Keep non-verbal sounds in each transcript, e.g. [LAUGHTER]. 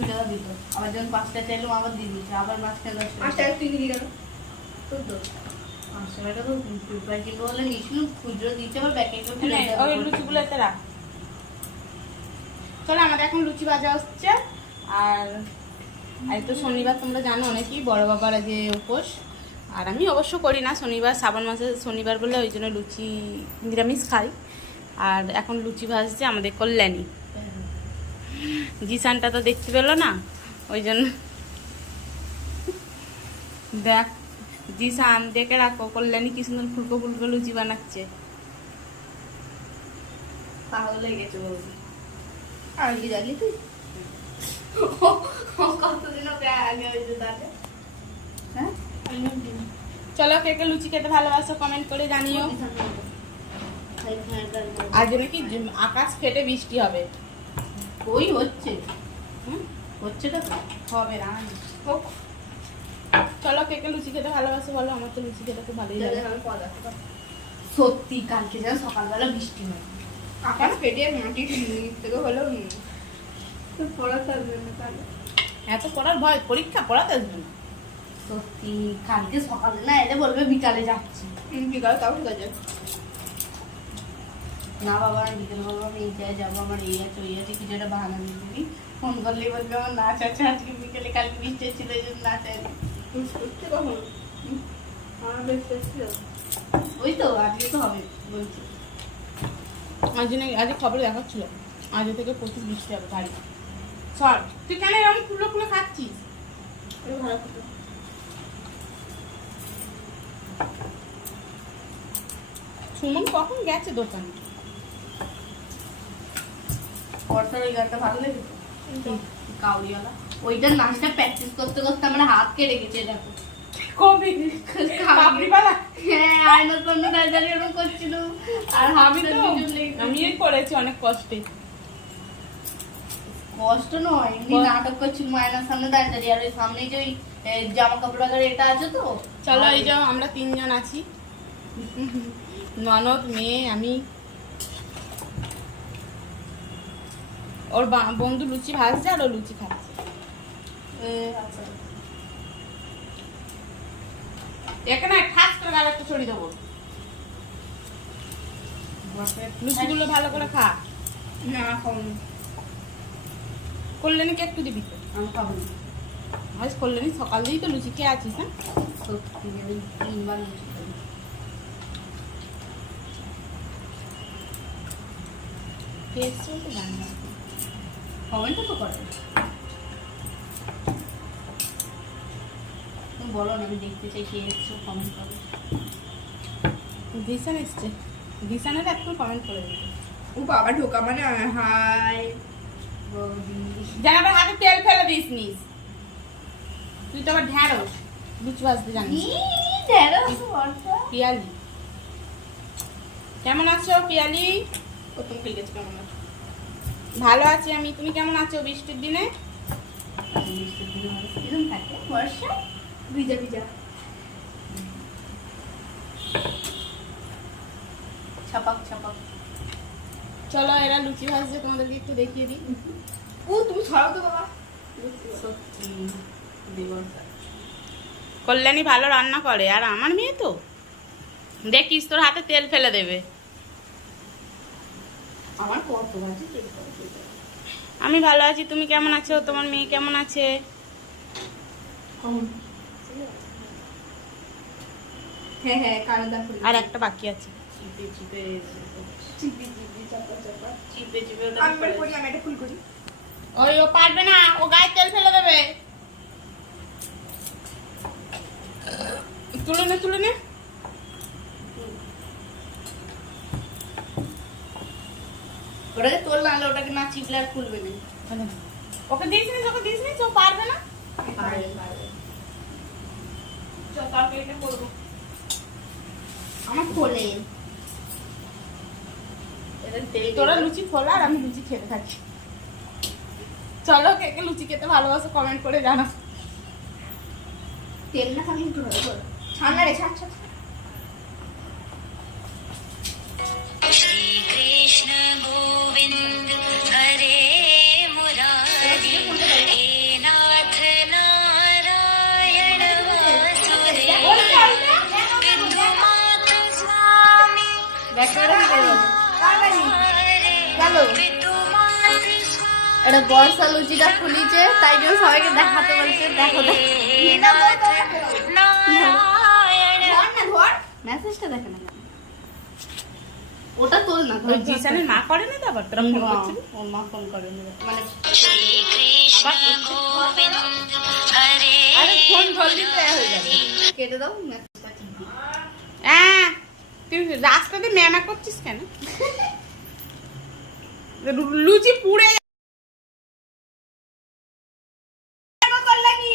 কুড়ি টাকা দিত। আবার যখন পাঁচটা চাইলাম আবার দিয়ে দিচ্ছে। আবার পাঁচ টাকা। তুই দিলি কেন তোর তো পাঁচশো টাকা তো পেপার বলে নিয়েছিল খুচরো দিচ্ছে আবার ব্যাকে ওই লুচিগুলো এতে রাখ। চলো আমাদের এখন লুচি ভাজা হচ্ছে। আর তো শনিবার তোমরা জানো অনেকেই বড় বাবার যে উপোস। আর আমি অবশ্য করি না শনিবার শ্রাবণ মাসে শনিবার বলে ওই জন্য লুচি নিরামিষ খাই। আর এখন লুচি ভাজছে আমাদের কল্যাণী। জিসানটা তো দেখতে পেল না ওই জন্য। দেখ জিসান দেখে রাখো কল্যাণী কি সুন্দর ফুলকো ফুলকো লুচি বানাচ্ছে। পাগল হয়ে গেছে বৌদি। আর কি জানি তুই? কতদিন আগে হয়েছে তাহলে? হ্যাঁ? চলো কে কে লুচি খেতে ভালোবাসো কমেন্ট করে জানিও। আজ নাকি আকাশ ফেটে বৃষ্টি হবে। ওই হচ্ছে। হুম? তো? হবে না হোক। চলো কে কে লুচি খেতে ভালোবাসো বলো? আমার তো লুচি খেতে খুব ভালোই লাগে। সত্যি কালকে যেন সকালবেলা বৃষ্টি হয়। আকাশ পেটে মাটি থেকে হলেও নি। তোর পড়াতে আসবে না তাহলে। এত পড়ার ভয় পরীক্ষা পড়াতে আসবে না। সত্যি কালকে সকালে না এলে বলবে বিকালে যাচ্ছি। বিকাল তাও ঠিক আছে। না বাবা আমি বিকেল বলব আমি এই জায়গায় যাব আমার এই আছে ওই আছে কিছু একটা বাহানা দিয়ে দিবি। ফোন করলেই বলবি আমার নাচ আছে আজকে বিকেলে কালকে বৃষ্টি ছিল এই জন্য নাচ আছে করতে কখন? আমার বেশ ছিল। ওই তো আজকে তো হবে বলছি। আজ নাকি আজ খবরে দেখাচ্ছিল? আজ থেকে প্রচুর বৃষ্টি হবে গাড়ি সর তুই কেন এরকম ফুলো ফুলো খাচ্ছিস? ভালো সুমন কখন গেছে দোকানে? বর্ষার ওই গানটা ভালো লেগেছে? কাউরিওয়ালা। ওইটার নাচটা প্র্যাকটিস করতে করতে আমার হাত কেটে গেছে দেখো। কবি? কাবলিওয়ালা হ্যাঁ আয়নার সামনে দাঁড়িয়ে দাঁড়িয়ে করছিল। আর আমি তো পিছন লেগে গেছে। আমি করেছি অনেক কষ্টে। কষ্ট নয় এমনি নাটক করছিল মায়নার সামনে দাঁড়িয়ে দাঁড়িয়ে। আর ওই সামনে যে ওই জামা কাপড় এটা আছে তো? চলো এই যে আমরা তিনজন আছি। ননদ মেয়ে আমি। ওর বা- বন্ধু লুচি ভাজছে আর ও লুচি খাচ্ছে এ, আচ্ছা। এখানে ঠাস করে গালে একটা ছড়ি দেবো লুচিগুলো ভালো করে খা না খাব না। কল্যাণীকে একটু দিবি তো আমি খাব না। আজ কল্যাণী সকাল দিয়েই তো লুচি খেয়ে আছিস হ্যাঁ তিনবার লুচি। খেয়ে এসছে তো জানি না কমেন্টও তো করে। তুমি বলো না আমি দেখতে চাই কে এসছো কমেন্ট করো। দিশান এসছে। দিশানের একটু কমেন্ট করে দিবি ও বাবা ঢোকা মানে হাই। যেন আবার হাতে তেল ফেলে দিস নিস। তুই তো আবার ঢ্যাঁড়স। লুচি ভাজতে জানিস। পিয়ালি। কেমন আছো পিয়ালি? প্রথম ঠিক আছে কেমন আছো? ভালো আছি আমি। তুমি কেমন আছো বৃষ্টির দিনে? বর্ষা? ভিজা ভিজা। ছাপাক ছাপাক চলো এরা লুচি ভাজছে তোমাদেরকে একটু দেখিয়ে দিই। ও তুমি ছড়াও তো বাবা। কল্যাণী ভালো রান্না করে আর আমার মেয়ে তো? দেখিস তোর হাতে তেল ফেলে দেবে। আমার কত বাজে আমি ভালো আছি তুমি কেমন আছো? তোমার মেয়ে কেমন আছে? হ্যাঁ হ্যাঁ আর একটা বাকি আছে। ওই ও পারবে না ও গায়ে তেল ফেলে দেবে। তুলে নে তুলে নে। ওটাকে নাহলে ওটাকে না চিপলে আর খুলবে না। ওকে দিস নি ওকে দিস নি ও পারবে না? পারবে, পারবে। চল তরকারিটা করব। আমার খোলে। তোরা লুচি খোলা আর আমি লুচি খেতে থাকি। চলো কে কে লুচি খেতে ভালোবাসো কমেন্ট করে জানা তেল না একটু ঠান্ডা রে ছাড় ছাড় कृष्ण गोविन्द हरे मुरारी हे नाथ नारायण वासुदेव विद्युमातु स्वामी এটা বর্ষা লুচিটা খুলিছে তাই জন্য সবাইকে দেখাতে বলছে দেখো দেখো। মেসেজটা দেখে না ওটা তোল না ওই জিসানের মা করে না তোরা ফোন করছিলি? ওর মা ফোন করে মানে আরে ফোন জলদি হয়ে যাবে। কেটে দাও মেসেজটা ঠিক দিই। হ্যাঁ তুই রাস্তাতে ম্যামা করছিস কেন? লুচি পুড়ে যাবে কল্যাণী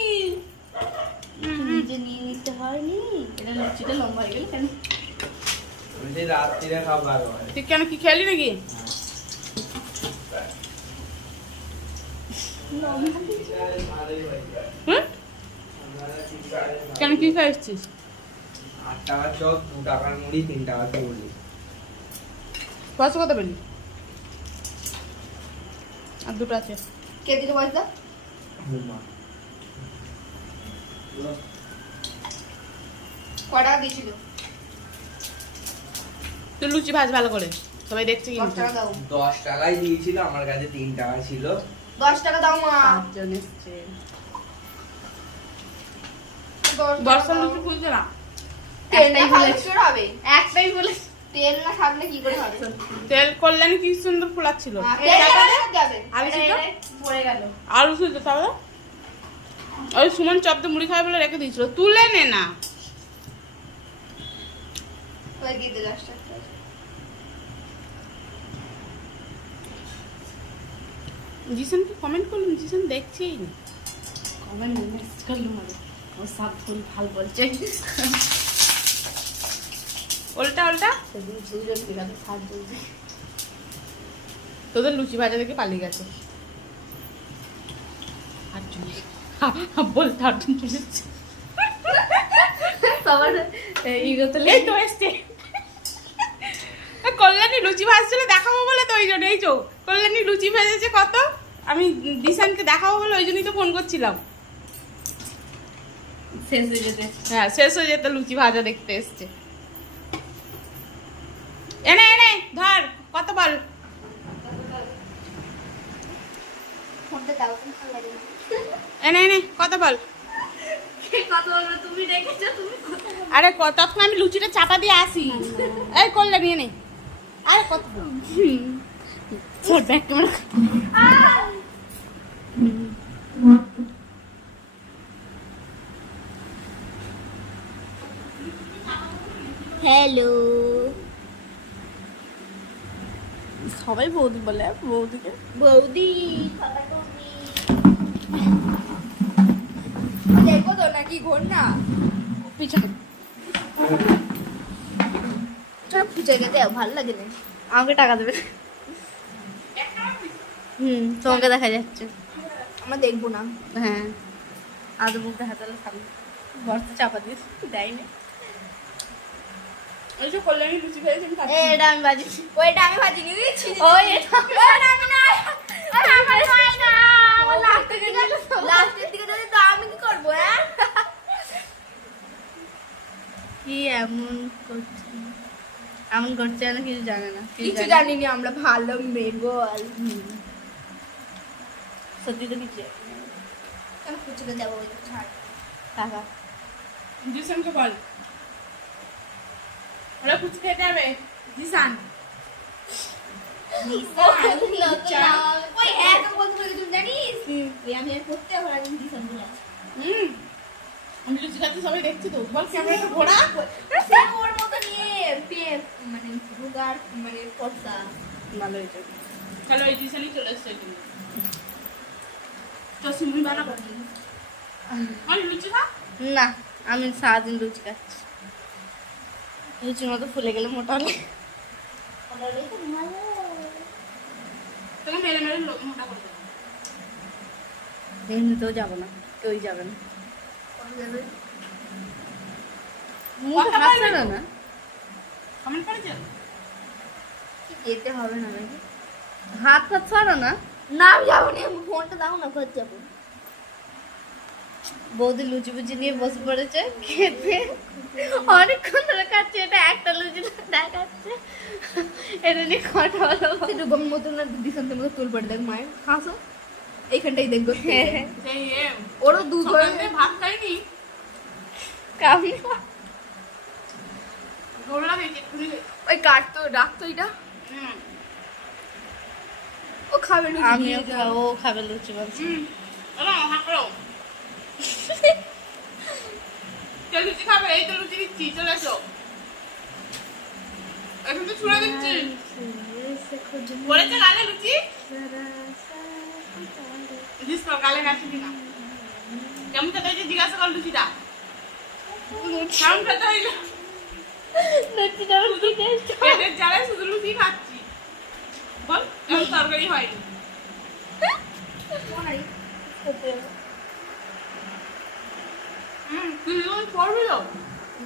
নিজে নিয়ে নিতে হয়নি এটা লুচিটা লম্বা হয়ে গেল কেন বলছি রাত্রিরে খাবার হয় তুই কেন কি খেলি নাকি? হুম? কেন কি খাইছিস? আট টাকার চপ দু টাকার মুড়ি তিন টাকার মুড়ি পয়সা কত পেলি আর দুটো আছে। কে দিল পয়সা কটা দিয়েছিল? তুই লুচি ভাজ ভালো করে। সবাই দেখছে দাও। দশ টাকায় দিয়েছিল আমার কাছে তিন টাকা ছিল। দশ টাকা দাও মা। দাও। লুচি খুলছে না। একটাই বলে তেল না থাকলে কি করে হবে? তেল কল্যাণী কি সুন্দর ফুলাচ্ছিল। আলু গেল। আলু তাহলে? ওই সুমন চপ মুড়ি খাবে বলে রেখে দিয়েছিল। তুলে নে না। দিয়ে দে দশ টাকা জিসানকে কমেন্ট করলাম জিসান দেখছেই না। কমেন্ট মেসেজ করল মানে ও সব ফুল ভালো বলছে। ওল্টা সেদিন দুজন বিরাতে সাত বলছে। তোদের লুচি ভাজা দেখে পালিয়ে গেছে। আটজন বলতে আটজন চলে এসছে। সবার এই তো এসছে। কল্যাণী লুচি ভাজছিল দেখাবো বলে তো ওই জন্য এই চো কল্যাণী লুচি ভেজেছে কত? আমি দিশানকে দেখাবো বলে ওই জন্যই তো ফোন করছিলাম। শেষ হয়ে যেতে। হ্যাঁ শেষ হয়ে যেত লুচি ভাজা দেখতে এসছে। এনে এনে ধর কত বল? এনে এনে কত বল। আরে ততক্ষণ আমি লুচিটা চাপা দিয়ে আসি। এই করলে নিয়ে নে আরে কত ক্যামেরা হ্যালো সবাই বৌদি বলে বৌদিকে। বৌদি। দেখো তো নাকি ঘোর না? পিছনে। খুঁজে গেতে ভালো লাগে না আমাকে টাকা দেবে। হুম তোমাকে দেখা যাচ্ছে। আমরা দেখব না। হ্যাঁ। আদৌ দেখা তাহলে সামনে বর্ষা চাপা দিয়ে দেয় না লুচি ভেজেছে এটা আমি ওইটা দিয়েছি। ওই এটা আমি না আমার হয় না আমার লাস্টের দিকে লাস্টের দিকে যদি তো আমি কি করব হ্যাঁ? কি এমন করছে? এমন করছে না কিছু জানে না কিছু জানিনি আমরা ভালো মেয়ে বল সত্যি তো কিছু কেন খুচরো যাব ওই ছাড়। টাকা। জিসানকে বল। ওরা কুচ খেতে হবে জিসান। ওই হ্যাঁ তো বলতে পারি তুমি জানিস? ওই আমি লুচি খাতে সবাই দেখছি তো। বল ক্যামেরাটা ঘোরা সে ওর মতো নিয়ে পেয়ে মানে রোগার মানে পর্দা ভালো হয়েছে। চলো এই জিসানই চলে এসছে তো সিমুই বানাবো আর লুচি খা? না আমি সারাদিন লুচি খাচ্ছি। লুচির মতো ফুলে গেলে মোটা হলে। তোকে মেরে মেরে মোটা করে দেবো। এমনিতেও যাব না কেউই যাবে না। মুখ হাসছে না। না কমেন্ট করেছে যেতে হবে না নাকি? হাত ফাত ছাড়ো না। না আমি যাব না ফোনটা দাও না ঘর যাব। বৌদি লুচি বুচি নিয়ে বসে পড়েছে খেতে। অনেকক্ষণ ধরে খাচ্ছে এটা একটা লুচি দেখাচ্ছে। এটা নিয়ে কথা বলো। রূপম মতো না দিশান্তের মতো তুল পড়ে দেখ মায়ের। হাসো। এইখানটাই দেখব সেই এ, ওরও দু সকাল ভাত খাইনি। কামি। ওই কাটতো রাখতো এটা। ও খাবে আমিও খাব ও খাবে লুচি বলছি ওরা হাঁ করো কে লুচি খাবে এই তো লুচি দিচ্ছি চলে এসো। এখন তো ছুড়ে দিচ্ছি। বলেছে গালে লুচি? জিজ্ঞেস কর গালে কাটছি কিনা। কেমন খেতে হয়েছে জিজ্ঞাসা কর লুচিটা। কেমন খেতে হইল? লুচিটা লুচি শুধু লুচি খাচ্ছি? বল তরকারি হয়নি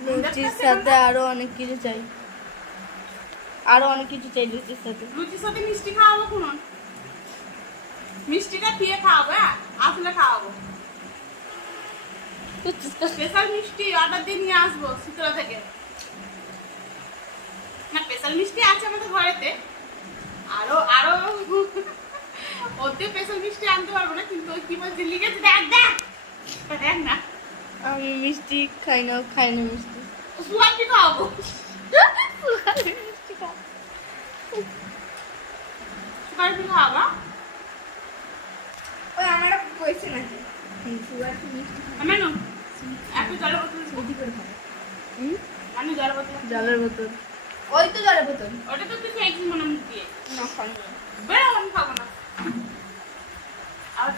লুচির সাথে আরও অনেক কিছু চাই আরও অনেক কিছু চাই লুচির সাথে লুচির সাথে মিষ্টি খাওয়াবো কোন মিষ্টিটা খেয়ে খাওয়াবো হ্যাঁ আসলে খাওয়াবো স্পেশাল মিষ্টি অর্ডার দিয়ে নিয়ে আসব শীতলা থেকে না স্পেশাল মিষ্টি আছে আমাদের ঘরেতে আরও আরও। ওতে স্পেশাল মিষ্টি আনতে পারব না কিন্তু কি বলছে লিখেছে দেখ দেখ। দেখ না। আমি মিষ্টি খাই না খাই না মিষ্টি। কি খাওয়াবো। মিষ্টি ওই আমার কোয়েশ্চেন আছে সুগার কি মিষ্টি আমি একটু জলের বোতল করে খাবে? আমি জলের বোতল? জলের বোতল। ওই তো জলের বোতল ওটা তো তুই খেয়েছিস মনে মুখ দিয়ে। না খাই বেরো আমি খাব না। আর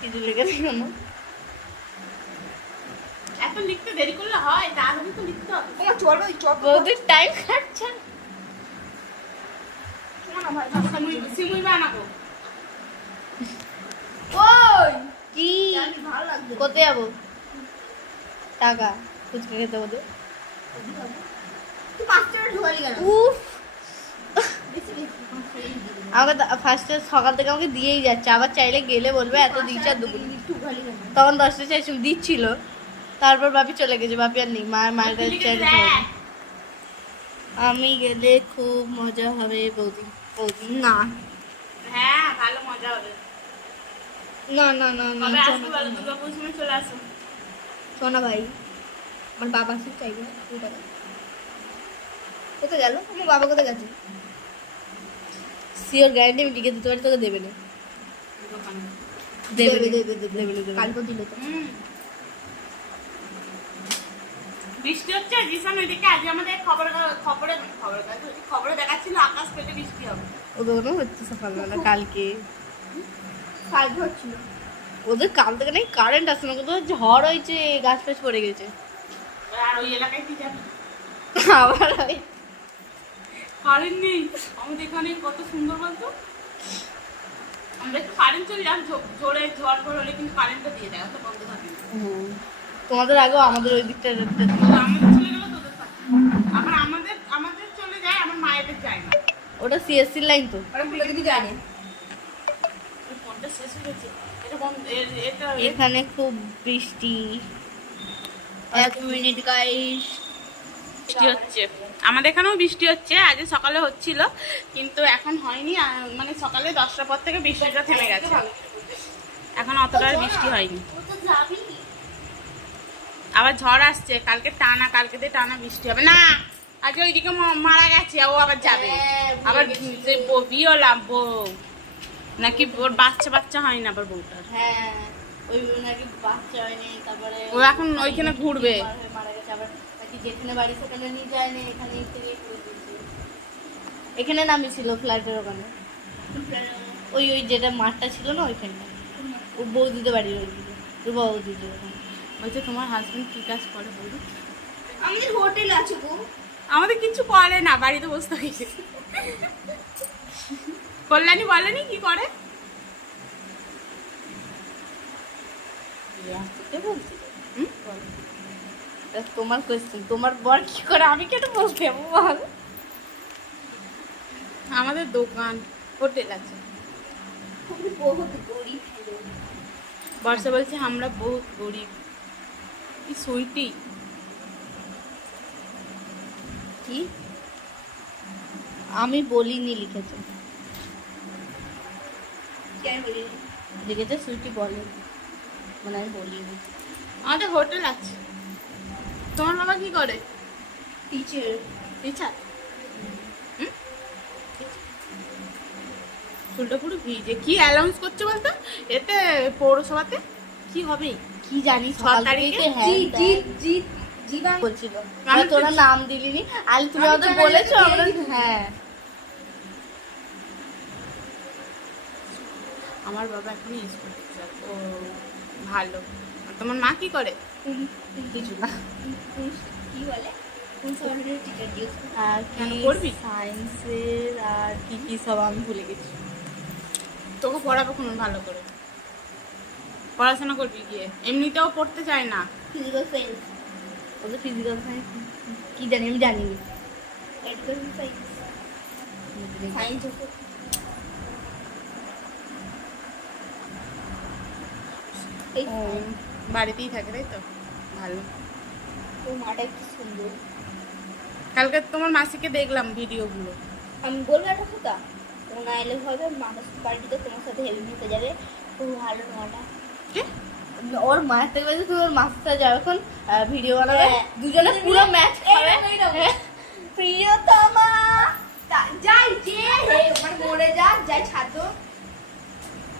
কিছু লেগেছে কেন? এত লিখতে দেরি করলে হয় তাড়াতাড়ি তো লিখতে হবে। তোমার চলো ওই বৌদির টাইম কাটছে না। না ভাই সিমুই সিমুই বানাবো। ওই! কি? ভালো লাগবে কোথায় যাব? টাকা ফুচকা খেতে বলতে উফ। আমাকে ফার্স্টে সকাল থেকে আমাকে দিয়েই যাচ্ছে আবার চাইলে গেলে বলবে এত দিচ্ছে আর দুপুর। তখন দশটা চাইছিল দিচ্ছিল। তারপর বাপি চলে গেছে বাপি আর নেই মায়ের মায়ের কাছে চাইলে। আমি গেলে খুব মজা হবে বৌদি বৌদি না। হ্যাঁ ভালো মজা হবে। না না না না চলে আসো শোনা ভাই আমার বাবা সে চাইবে কোথায় গেল? আমার বাবা কোথায় গেছে? সিওর গ্যারান্টি আমি টিকে দিতে পারি তোকে দেবে না। দেবে। দেবে, দেবে, দেবে। দেবে না, দেবে। না। কালকে দিল তো। হুম। বৃষ্টি হচ্ছে জিসান ওইদিকে আজ আমাদের খবর খবরে খবরে খবরে দেখাচ্ছিল আকাশ পেটে বৃষ্টি হবে। ওদেরও হচ্ছে সকালবেলা কালকে। কালকে হচ্ছিল ওদের কাল থেকে নাকি কারেন্ট আসছে না কোথাও ঝড় হয়েছে গাছ ফাছ পড়ে গেছে। আর ওই এলাকায় কি যাবে? আবার হয় কারেন্ট নেই আমাদের এখানে কত সুন্দর বলতো? আমরা একটু কারেন্ট চলে জো- জোরে ঝড় ফড় হলে কিন্তু কারেন্টটা দিয়ে দেয় অত বন্ধ থাকে না। তোমাদের আগেও আমাদের ওই দিকটা তো আমাদের চলে গেলে তোদের থাকে আবার আমাদের আমাদের চলে যায় আমার মায়েদের যায় না। ওটা সিএসসি লাইন তো। ওরা খুলে দিবি জানে। ওই ফোনটা শেষ হয়ে গেছে। এটা বন্ধ এ- এটা এখানে খুব বৃষ্টি। এক মিনিট গাইস বৃষ্টি হচ্ছে আমাদের এখানেও বৃষ্টি হচ্ছে আজ সকালে হচ্ছিল কিন্তু এখন হয়নি মানে সকালে দশটার পর থেকে বৃষ্টিটা থেমে গেছে। এখন অতটা আর বৃষ্টি হয়নি। আবার ঝড় আসছে কালকে টানা কালকে দিয়ে টানা বৃষ্টি হবে। না আজকে ওইদিকে মারা গেছে ও আবার যাবে। আবার যে বউ- বিয়েলা বউ নাকি ওর বাচ্চা বাচ্চা হয় না আবার বউটার? হ্যাঁ ওই নাকি বাচ্চা হয়নি তারপরে ও এখন ওইখানে ঘুরবে। মারা গেছে আবার যেখানে বাড়ি সেখানে নিয়ে এখানে থেকে করে দিয়েছে এখানে নামিয়েছিল ফ্ল্যাটের ওখানে। ওই ওই যেটা মাঠটা ছিল না ওইখানটা ও বৌদিদের বাড়ির ওইদিকে রুবা বৌদিদের ওখানে। বলছে তোমার হাজবেন্ড কি কাজ করে বলুন আমাদের হোটেল আছে গো। আমাদের কিছু করে না বাড়িতে বসে থাকে। কল্যাণী বলেনি কি করে? বলছি তোমার কোয়েশ্চেন তোমার বর কি করে? আমি কেন বলতে বল। আমাদের দোকান হোটেল আছে। বহুত গরিব বর্ষা বলছে আমরা বহুত গরিব। কি সুইটি? কি? আমি বলিনি লিখেছে। কি আমি বলি লিখেছে সুইটি বলে। মানে আমি বলিনি। আমাদের হোটেল আছে। তোমার বাবা কি করে? টিচার টিচার চুলটা পুরো ভিজে। কি অ্যালাউন্স করছে বলতো? এতে পৌরসভাতে? কি হবে? কি জানি? বলছিল। তোরা নাম দিলিনি। আর তুমি আমাদের বলেছ আমরা হ্যাঁ। আমার বাবা টিচার ও ভালো। তোমার মা কি করে? কিছু না কি বলে আর কি করবি? সায়েন্সের আর কি কি সব আমি ভুলে গেছি। তোকে পড়াবে কোনো ভালো করে। পড়াশোনা করবি গিয়ে। এমনিতেও পড়তে চায় না। ফিজিক্যাল সায়েন্স ওদের ফিজিক্যাল সায়েন্স কি জানি আমি সায়েন্স এই বাড়িতেই থাকে তাই তো? ভালো। তো মাটা একটু সুন্দর। কালকে তোমার মাসিকে দেখলাম ভিডিওগুলো। আমি বলব একটা কথা ও না এলে হবে মানুষ বাড়িতে তোমার সাথে হেল্প নিতে যাবে। খুব ভালো মাটা। ওর মায়ের থেকে বেশি তুই ওর মাসির সাথে যাবে এখন ভিডিও বানাবে। হ্যাঁ। দুজনে পুরো ম্যাচ খাবে। এইরকম। প্রিয়তমা যাই যে হে মানে মরে যাক যাই ছাত্র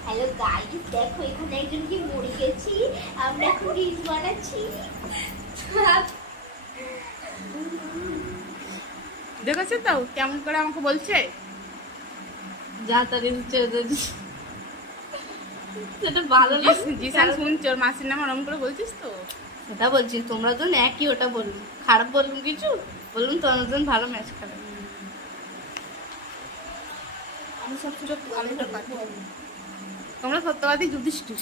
হ্যালো গাইস দেখো এখানে একজন কি মরে গেছি? আমরা এখন রিলস বানাচ্ছি। দেখেছ তো? কেমন করে আমাকে বলছে? যা তার সেটা ভালো জিসান শুনছে ওর মাসির নাম ওরম করে বলছিস তো? সেটা বলছি তোমরা তো একই ওটা বললাম খারাপ বললাম কিছু বললাম তোমরা দুজন ভালো ম্যাচ খেলে। আমি সব কিছু আমি তোমরা সত্যবাদী যুধিষ্ঠির।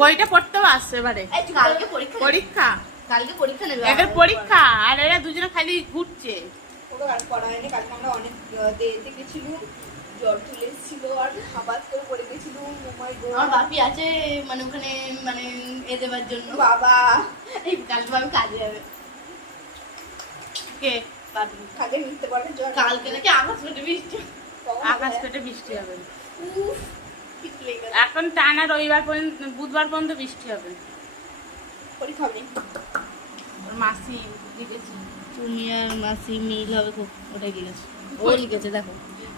বইটা পড়তেও আসছে এবারে। পরীক্ষা কালকে পরীক্ষা নেবে এদের পরীক্ষা? আর এরা দুজনে খালি ঘুরছে। ওটা কাল পড়া হয়নি কালকে আমরা অনেক দেরিতে গেছিলাম জ্বর চলে এসেছিল আর খাবার করে পড়ে গেছিল আমার বাপি আছে মানে ওখানে মানে এ দেওয়ার জন্য। বাবা। এই কালকে আমি কাজে যাবে। কে? বাপি। কাকে মিথ্যে বলে জ্বর। কালকে নাকি আকাশ পেটে বৃষ্টি। আকাশ হবে? বৃষ্টি। এখন টানা রবিবার পর্যন্ত বুধবার পর্যন্ত বৃষ্টি হবে। পরীক্ষা হবে? মাসি লিখেছি তুমি আর মাসি মিল হবে খুব ওটাই লিখেছে। ও লিখেছে দেখো।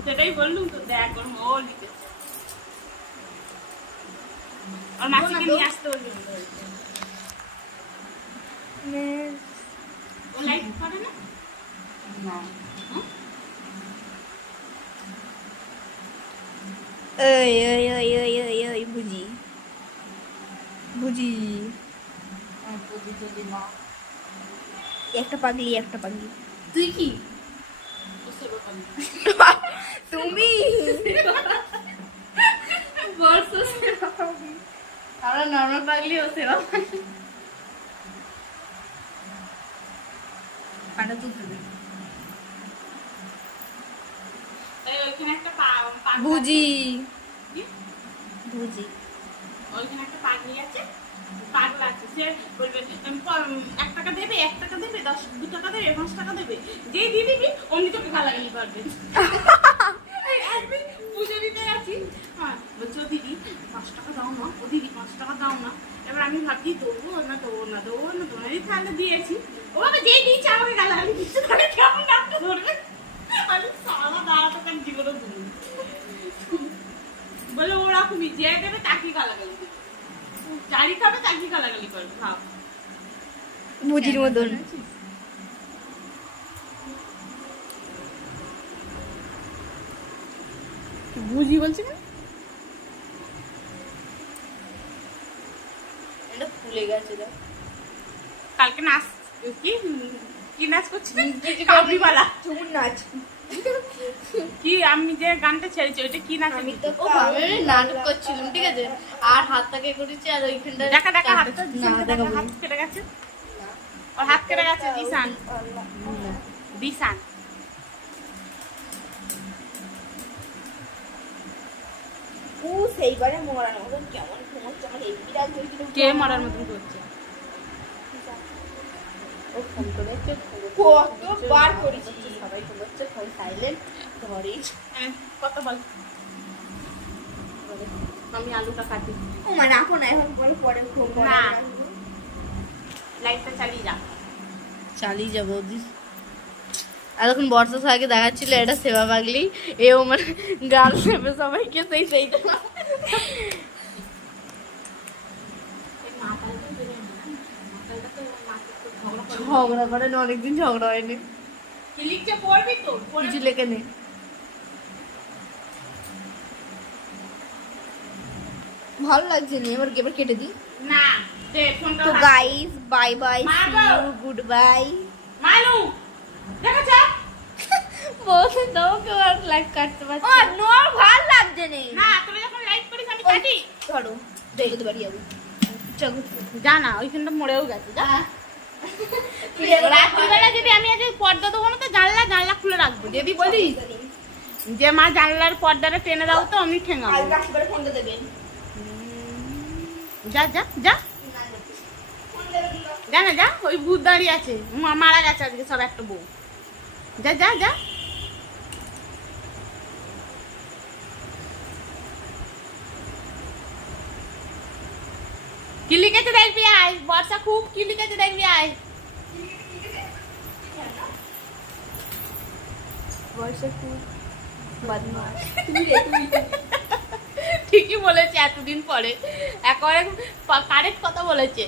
সেটাই বললুম তো দেখ ওর ও লিখেছে। ওর মাসিকে নিয়ে আসতে বলবি ও লাইট করে না? ওই ওই ওই ওই ওই ওই বুঝি বুঝি একটা পাগলি একটা পাগলি। তুই কি। [LAUGHS] তুমি? আমরা নর্মাল পাগলি ও সেরকম কাটা তুলতে দে এই ওইখানে একটা পা- পাগলা বুঝি? বুঝি ওইখানে একটা পাগলি আছে পাগলা আছে সে বলবে এক টাকা দেবে এক টাকা দেবে দশ দু টাকা দেবে পাঁচ টাকা দেবে যে দিয়ে দিবি অমনি তোকে গালাগালি করবে [LAUGHS] এই একদিন পুজো দিতে গেছি হ্যাঁ বলছে ও দিদি পাঁচ টাকা দাও না ও দিদি পাঁচ টাকা দাও না। এবার আমি ভাবছি দেবো না দেবো না দেবো না দেবো না। এই তাহলে দিয়েছি। ও বাবা যেই দিয়েছে আমাকে গালাগালি দিচ্ছে তাহলে কেমন ধরবে? আমি সারা দাঁড়াতে আমি জীবনে বলে ওরকমই যে দেবে তাকে গালাগালি দিবে। চারি খাবে তাকে গালাগালি করবে ভাব। বুঝির মতন। বুঝি বলছি না? ফুলে গেছে কালকে নাচ কি? কি নাচ করছিস? কাবলিওয়ালা। চুমুর নাচ। কি আমি যে গানটা ছেড়েছি ওইটা কি নাচ আমি তো নাটক করছিলাম ঠিক আছে? আর হাতটাকে করেছি আর ওইখানটা দেখা দেখা হাতটা দেখা হাত কেটে গেছে? ওর হাত কেটে গেছে দিশান। দিশান। ও সেইবারে মরানো মতন কেমন ঘুমোচ্ছে আমার হেভি লাগছে কে মারার মতন করছে? আমি আলুটা কাটি। লাইটটা চালিয়ে চালিয়ে যাব দি আর এখন বর্ষা সাহাকে দেখাচ্ছিল, এটা সেবা পাগলি মানে গান নেবে সবাইকে সেই সেইটা এই মাথাটা বেরোয় না, মাথাটা তো মাথাটা তো ঝগড়া করে। করেন অনেকদিন ঝগড়া হয়নি। কিছু লেখে নেই ভালো লাগছে না? এবার এবার কেটে দিই? না তো guys bye bye see you good bye মানু দেখেছ বলছে দাও কেউ আর কাটতে পারছে না। ভালো লাগছে না। তোরা যখন লাইট করিস আমি কাটি। ধরো দেখতে পারি যাব। চলো ওইখানটা মরেও গেছে যা। রাত্রিবেলা যদি আমি আজ পর্দা দেবো না তো জানলা জানলা খুলে রাখব। যদি বলি যে মা জানলার পর্দাটা টেনে দাও তো আমি ঠেঙাবো। যা যা যা। যা না যা ওই ভূত দাঁড়িয়ে আছে। মা- মারা গেছে আজকে সব একটা বউ। যা যা যা। কি লিখেছে দেখবি আয় বর্ষা খুব কি লিখেছে দেখবি আয় খুব বদমাস ঠিকই বলেছে এতদিন পরে। একেবারে কারেক্ট কথা বলেছে।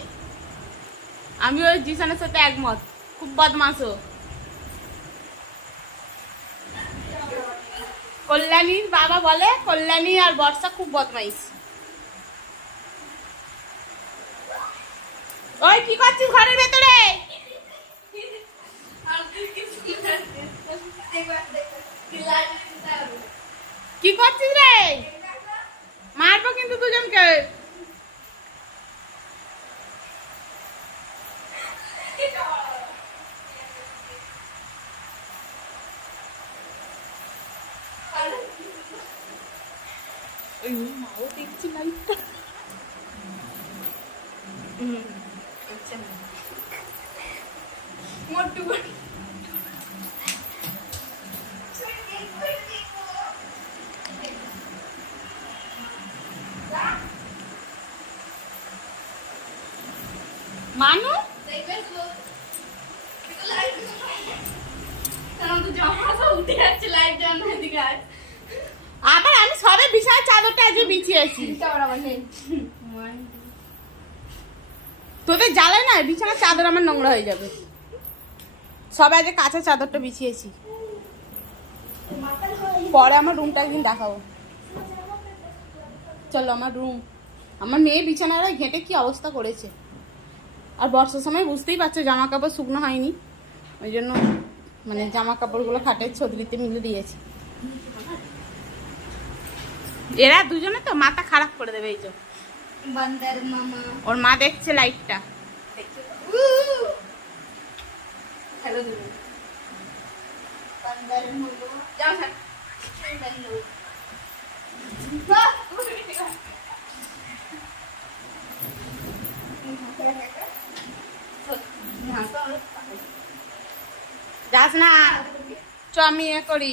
আমি ওই জিসানের সাথে একমত। খুব বদমাসও কল্যাণীর বাবা বলে কল্যাণী আর বর্ষা খুব বদমাইশ। ওই কি করছিস ঘরের ভেতরে? কি করছিস রে? মারবো কিন্তু দুজনকে ওই মাও দেখছি লাইটটা মোটু মানু আবার আমি সবে বিছানার চাদরটা আজকে বিছিয়েছি। তোদের জ্বালায় না, বিছানার চাদর আমার নোংরা হয়ে যাবে। সবাই আজকে কাঁচা চাদরটা বিছিয়েছি। পরে আমার রুমটা একদিন দেখাবো। চলো আমার রুম আমার মেয়ে বিছানাটা ঘেঁটে কি অবস্থা করেছে। আর বর্ষার সময় বুঝতেই পারছ, জামা কাপড় শুকনো হয়নি। ওই জন্য মানে জামা কাপড়গুলো খাটের ছদরিতে মিলে দিয়েছে। এরা দুজনে তো মাথা খারাপ করে দেবে এই যে। বান্দার মামা। ওর মা দেখছে লাইটটা। যাস না। চ আমি এ করি।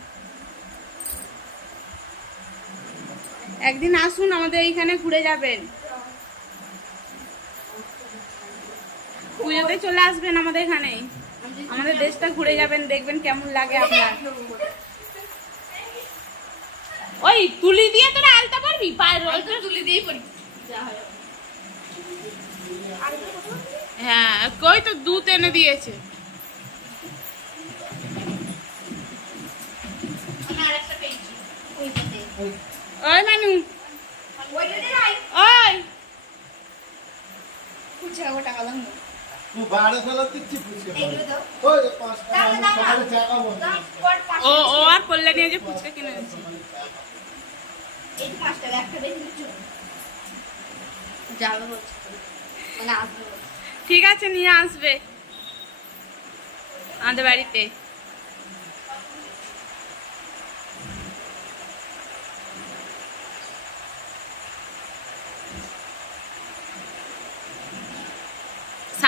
একদিন আসুন আমাদের এইখানে ঘুরে যাবেন। পুজোতে চলে আসবেন আমাদের এখানে। আমাদের দেশটা ঘুরে যাবেন দেখবেন কেমন লাগে আপনার ওই তুলি দিয়ে তোরা আলতা পারবি? পায়ের রোল তুলি দিয়েই পড়ি যা হয়। হ্যাঁ কই তো দুধ এনে দিয়েছে। আমি আরেকটা পেয়েছি। ওই মানু ওই টাকা দাও ও বাড়ে ফেলা দিচ্ছি ফুচকা ওই পাঁচ টাকা সকালে পাঁচ ও আর কল্যাণী যে ফুচকা কিনে এনেছে এই পাঁচ টাকা, একটা বেশি দিচ্ছ যাবে বলছে মানে আসবে ঠিক আছে নিয়ে আসবে আমাদের বাড়িতে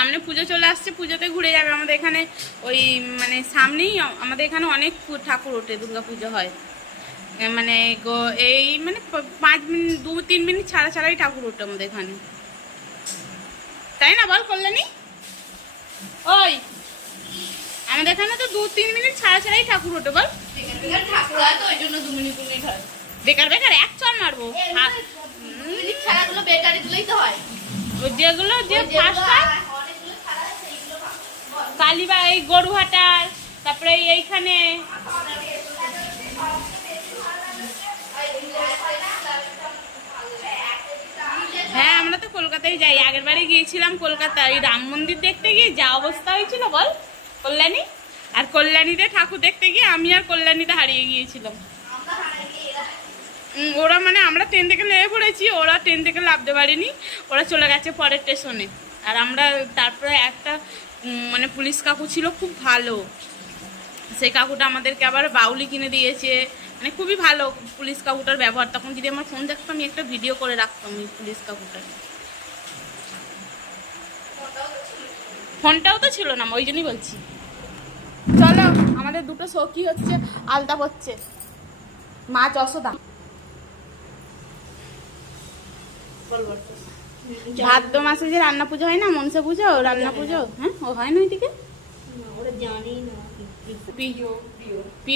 সামনে পুজো চলে আসছে পুজোতে ঘুরে যাবে। আমাদের এখানে ওই মানে সামনেই আমাদের এখানে অনেক ঠাকুর ওঠে দুর্গা পুজো হয়। মানে গো- এই মানে পাঁচ মিনিট দু তিন মিনিট ছাড়া ছাড়াই ঠাকুর ওঠে আমাদের এখানে। তাই না বল কল্যাণী? ওই আমাদের এখানে তো দু তিন মিনিট ছাড়া ছাড়াই ঠাকুর ওঠে বল। বেকার বেকার ঠাকুর হয় তো ওই জন্য দু মিনিট মিনিট হয়। বেকার বেকার এক চল মারবো। ছাড়াগুলো বেকারি তো হয়। ওই যেগুলো যে ফার্স্ট হয় অনেকগুলো ছাড়া আছে সেইগুলো বল। কালীবা এই গরুহাটার তারপরে এইখানে হ্যাঁ আমরা তো কলকাতায় যাই। আগের বারে গিয়েছিলাম কলকাতা। এই রাম মন্দির দেখতে গিয়ে যা অবস্থা হয়েছিল বল, কল্যাণী? আর কল্যাণীতে ঠাকুর দেখতে গিয়ে আমি আর কল্যাণীতে হারিয়ে গিয়েছিলাম। ওরা মানে আমরা ট্রেন থেকে নেমে পড়েছি, ওরা ট্রেন থেকে নামতে পারেনি ওরা চলে গেছে পরের স্টেশনে আর আমরা তারপরে একটা মানে পুলিশ কাকু ছিল খুব ভালো। সেই কাকুটা আমাদেরকে আবার বাউলি কিনে দিয়েছে। মানে খুবই ভালো পুলিশ কাকুটার ব্যবহার। তখন যদি আমার ফোন দেখতো, আমি একটা ভিডিও করে রাখতাম ওই পুলিশ কাকুটার ফোনটাও তো ছিল না, ওই জন্যই বলছি। চলো, আমাদের দুটো সখী হচ্ছে? আলতা হচ্ছে। মা যশোদা। ভাদ্র মাসে যে রান্না পুজো হয় না মনসা পুজো রান্না পুজো? হ্যাঁ ও হয় না ওইদিকে? ওরা জানেই না পি-